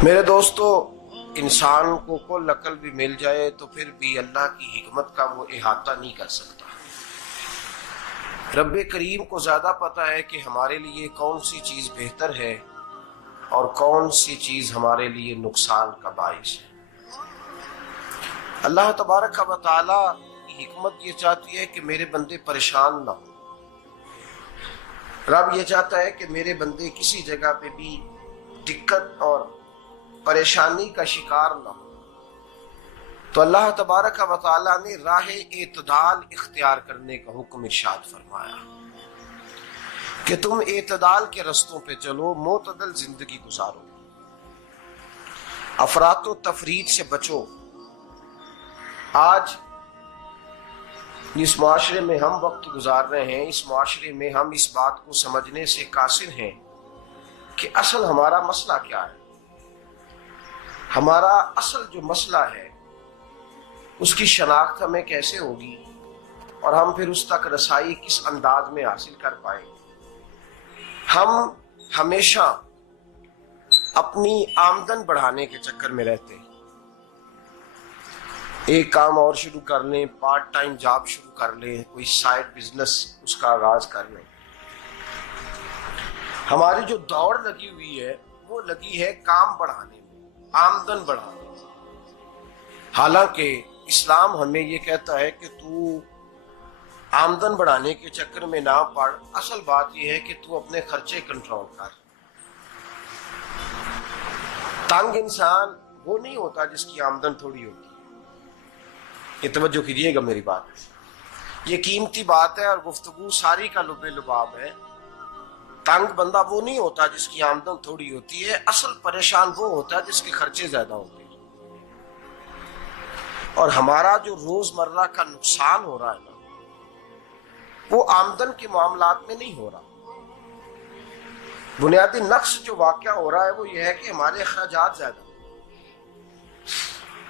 मेरे दोस्तों, इंसान को कुल अकल भी मिल जाए तो फिर भी अल्लाह की हिकमत का वो इहाता नहीं कर सकता। रब्बे करीम को ज्यादा पता है कि हमारे लिए कौन सी चीज बेहतर है और कौन सी चीज हमारे लिए नुकसान का बाइस है। अल्लाह तबारक व तआला की हिकमत ये चाहती है कि मेरे बंदे परेशान ना हो। रब ये चाहता है कि मेरे बंदे किसी जगह पे भी दिक्कत और परेशानी का शिकार न हो। तो अल्लाह तबारक व तआला ने राह एतदाल इख्तियार करने का हुक्म इरशाद फरमाया कि तुम एतदाल के रस्तों पे चलो, मोतदल जिंदगी गुजारो, अफरातो तफरीद से बचो। आज जिस माशरे में हम वक्त गुजार रहे हैं, इस माशरे में हम इस बात को समझने से कासिर हैं कि असल हमारा मसला क्या है। हमारा असल जो मसला है उसकी शनाख्त हमें कैसे होगी और हम फिर उस तक रसाई किस अंदाज में हासिल कर पाएंगे। हम हमेशा अपनी आमदन बढ़ाने के चक्कर में रहते हैं। एक काम और शुरू कर लें, पार्ट टाइम जॉब शुरू कर लें, कोई साइड बिजनेस उसका आगाज कर लें। हमारी जो दौड़ लगी हुई है वो लगी है काम बढ़ाने में, आमदन बढ़ाने में। हालांकि इस्लाम हमें ये कहता है कि तू आमदन बढ़ाने के चक्कर में ना पड़। असल बात यह है कि तू अपने खर्चे कंट्रोल कर। तंग इंसान वो नहीं होता जिसकी आमदन थोड़ी होती है। ये तवज्जो कीजिएगा मेरी बात, ये कीमती बात है और गुफ्तगू सारी का लुबे लुबाब है। तंग बंदा वो नहीं होता जिसकी आमदन थोड़ी होती है। असल परेशान वो होता है जिसके खर्चे ज्यादा होते हैं। और हमारा जो रोजमर्रा का नुकसान हो रहा है ना, वो आमदन के मामलात में नहीं हो रहा। बुनियादी नक्श जो वाकया हो रहा है वो ये है कि हमारे अखराजात ज्यादा,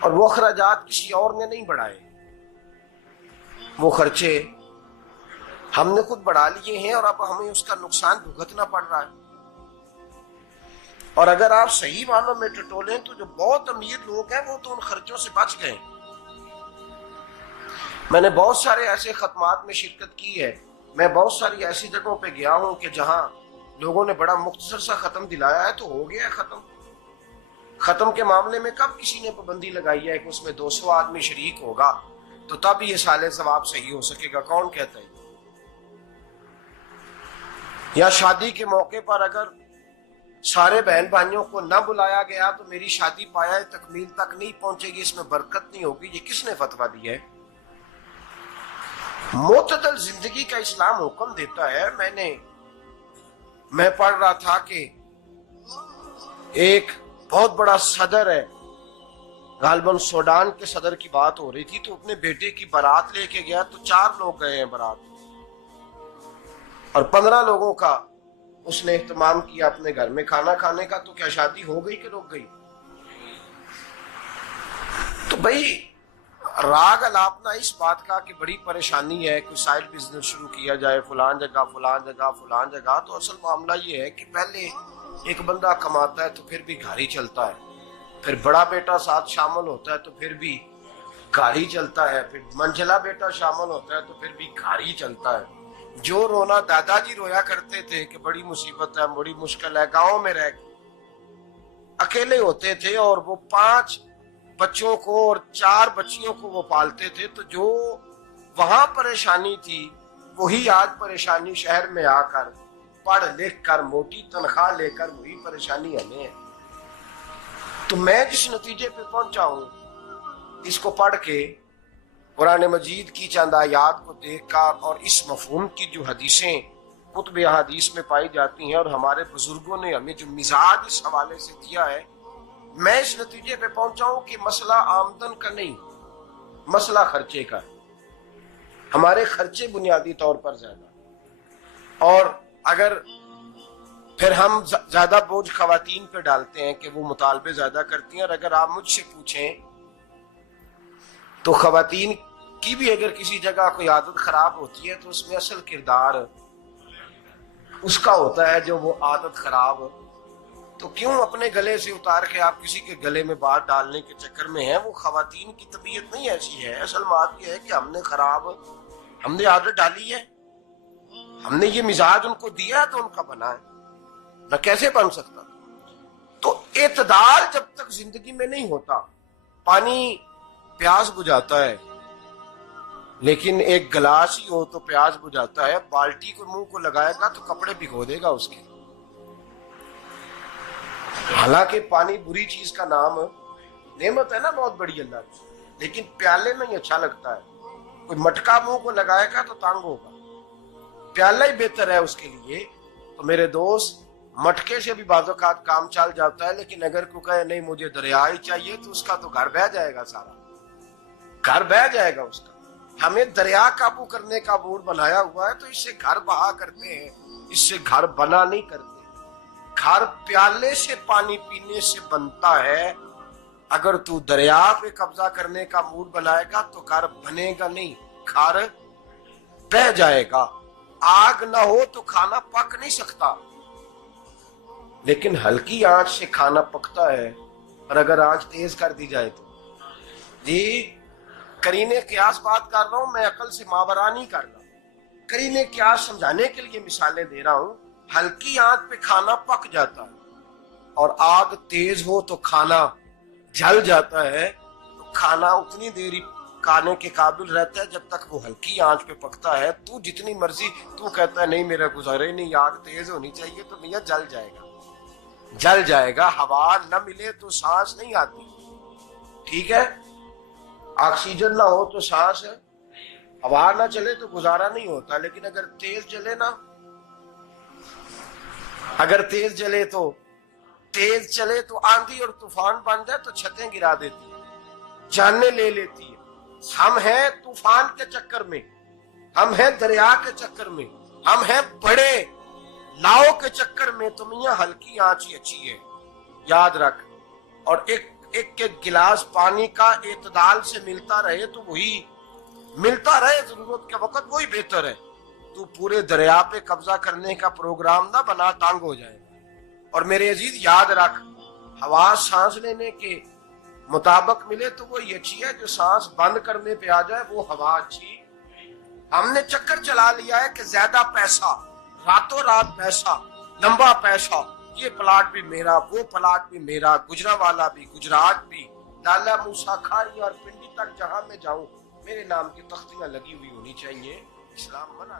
और वो अखराजात किसी और ने नहीं बढ़ाए। वो खर्चे हमने खुद बढ़ा लिए हैं और अब हमें उसका नुकसान भुगतना पड़ रहा है। और अगर आप सही मानों में टटोलें तो जो बहुत अमीर लोग हैं वो तो उन खर्चों से बच गए। मैंने बहुत सारे ऐसे खत्मात में शिरकत की है। मैं बहुत सारी ऐसी जगहों पे गया हूं कि जहां लोगों ने बड़ा मुख्तसर सा खत्म दिलाया है तो हो गया है खत्म। खत्म के मामले में कब किसी ने पाबंदी लगाई है कि उसमें 200 आदमी शरीक होगा तो तब ये साले सवाब सही हो सकेगा? कौन कहता है? या शादी के मौके पर अगर सारे बहन भाइयों को न बुलाया गया तो मेरी शादी पाया तकमील तक नहीं पहुंचेगी, इसमें बरकत नहीं होगी। ये किसने फतवा दिया है? मोतदल जिंदगी का इस्लाम हुक्म देता है। मैं पढ़ रहा था कि एक बहुत बड़ा सदर है, गालबन सूडान के सदर की बात हो रही थी, तो अपने बेटे की बारात लेके गया तो 4 लोग गए हैं बारात, और 15 लोगों का उसने एहतमाम किया अपने घर में खाना खाने का। तो क्या शादी हो गई कि रुक गई? तो भाई राग अलापना इस बात का कि बड़ी परेशानी है, कोई साइड बिजनेस शुरू किया जाए फलान जगह फलान जगह फलान जगह। तो असल मामला ये है कि पहले एक बंदा कमाता है तो फिर भी घर ही चलता है, फिर बड़ा बेटा साथ शामिल होता है तो फिर भी घर ही चलता है, फिर मंझला बेटा शामिल होता है तो फिर भी घर ही चलता है। जो रोना दादाजी रोया करते थे कि बड़ी मुसीबत है, बड़ी मुश्किल है, गांव में रह अकेले होते थे और वो 5 बच्चों को और 4 बच्चियों को वो पालते थे। तो जो वहां परेशानी थी वही आज परेशानी शहर में आकर पढ़ लिख कर मोटी तनख्वाह लेकर वही परेशानी हमें है। तो मैं जिस नतीजे पे पहुंचा हूं इसको पढ़ के, कुरान मजीद की चंद आयात को देखकर और इस मफहूम की जो हदीसें कुतुब हदीस में पाई जाती हैं और हमारे बुजुर्गों ने हमें जो मिजाज इस हवाले से दिया है, मैं इस नतीजे पे पहुंचा हूं कि मसला आमदन का नहीं, मसला खर्चे का है। हमारे खर्चे बुनियादी तौर पर ज्यादा, और अगर फिर हम ज्यादा बोझ खवातीन पे डालते हैं कि वो मुतालबे ज्यादा करती हैं। और अगर आप मुझसे पूछें तो खवातीन की भी अगर किसी जगह कोई आदत खराब होती है तो उसमें असल किरदार उसका होता है जो वो आदत खराब तो क्यों अपने गले से उतार के आप किसी के गले में बात डालने के चक्कर में हैं? वो खवातीन की तबीयत नहीं ऐसी है। असल बात यह है कि हमने आदत डाली है, हमने ये मिजाज उनको दिया तो उनका बना है, न कैसे बन सकता। तो एतदाल जब तक जिंदगी में नहीं होता, पानी प्यास बुझाता है, लेकिन एक गिलास ही हो तो प्यास बुझाता है। बाल्टी को मुंह को लगाएगा तो कपड़े भिगो देगा उसके। हालांकि पानी बुरी चीज का नाम नेमत है ना, बहुत बड़ी अल्लाह की, लेकिन प्याले में ही अच्छा लगता है। कोई मटका मुंह को लगाएगा तो तंग होगा, प्याला ही बेहतर है उसके लिए। तो मेरे दोस्त, मटके से भी बाज़-औक़ात काम चल जाता है, लेकिन अगर कोई कहे नहीं मुझे दरिया ही चाहिए तो उसका तो घर बह जाएगा, सारा घर बह जाएगा उसका। हमें दरिया काबू करने का मूड बनाया हुआ है तो इससे घर बहा करते हैं, इससे घर बना नहीं करते। घर प्याले से पानी पीने से बनता है। अगर तू दरिया पे कब्जा करने का मूड बनाएगा तो घर बनेगा नहीं, घर बह जाएगा। आग ना हो तो खाना पक नहीं सकता, लेकिन हल्की आंच से खाना पकता है। और अगर आंच तेज कर दी जाए तो जी, करीने क्यास बात कर रहा हूं मैं, अकल से मावरा नहीं कर रहा। करीने क्यास समझाने के लिए मिसालें दे रहा हूं। हल्की आंच पे खाना पक जाता है और आग तेज हो तो खाना जल जाता है। तो खाना उतनी देर खाने के काबिल रहता है जब तक वो हल्की आंच पे पकता है। तू जितनी मर्जी तू कहता है नहीं मेरा गुजारे नहीं, आग तेज होनी चाहिए, तो मियां जल जाएगा, जल जाएगा। हवा न मिले तो सांस नहीं आती, ठीक है। ऑक्सीजन ना हो तो सांस है, हवा ना चले तो गुजारा नहीं होता। लेकिन अगर तेज जले ना, अगर तेज जले तो तेज चले तो आंधी और तूफान बन जाए तो छतें गिरा देती है, जाने ले लेती है। हम हैं तूफान के चक्कर में, हम हैं दरिया के चक्कर में, हम हैं बड़े नाव के चक्कर में। तो मियां हल्की आंच ही अच्छी है, याद रख। और एक गिलास पानी का एतदाल से मिलता रहे तो वही मिलता रहे, जरूरत के वक्त वही बेहतर है। तू पूरे दरिया पे कब्जा करने का प्रोग्राम ना बना, तंग हो जाएगा। और मेरे अजीज याद रख, हवा सांस लेने के मुताबिक मिले तो वो ये अच्छी है, जो सांस बंद करने पे आ जाए वो हवा अच्छी। हमने चक्कर चला लिया है कि ज्यादा पैसा, रातों रात पैसा, लंबा पैसा, ये प्लाट भी मेरा, वो प्लाट भी मेरा, गुजरावाला भी, गुजरात भी, लाला मूसा खारी और पिंडी तक जहां मैं जाऊं मेरे नाम की तख्तियां लगी हुई होनी चाहिए। इस्लाम मना